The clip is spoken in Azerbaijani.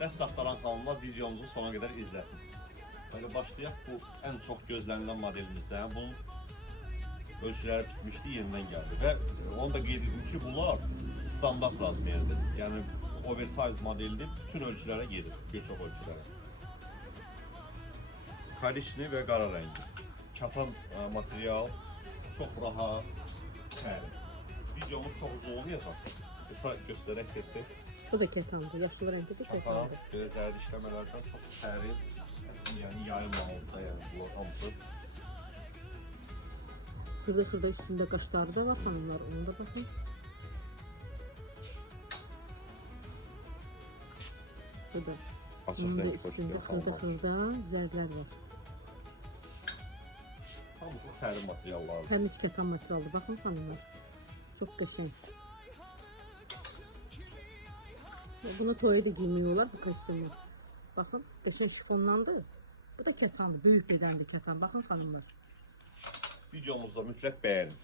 Dəst axtaran xanımlar videomuzu sona qədər izləsin. Böyle başlayaq, bu en çok gözlənilən modelimizdən. Bunun ölçüləri bitmişdi, yenidən gəldi və onu da qeyd edim ki, bunlar standart razmeridir. Yəni oversize modeldir, bütün ölçülərə gedir, bir çox ölçülərə. Korичli və qara rəngi. Katan material, çox rahat, sərin. Videomuz çox uzun olmayacaq. Qısa göstərək tez-tez. Bu da ketandır, yaşlı rəngli de ketandır. Belə zərdi işləmələrdən çox sərin, yəni yayılmalıdır, yəni bu hamısı. Xırda üstünde qaşları da var hanımlar, onu da bakın. Bu da. Açıq Onun da rəng üstündə xoşlayır xırda zərblər var. Hamısı sərin materiallardır. Təmiz ketan materialı, bakın hanımlar. Çok qəşəng. Bunu toya da giymiyorlar bu kostümler. Bakın qəşəng şifonlandı. Bu da ketandır, büyük bedenli ketan. Bakın hanımlar. Videomuzda mütləq bəyənin.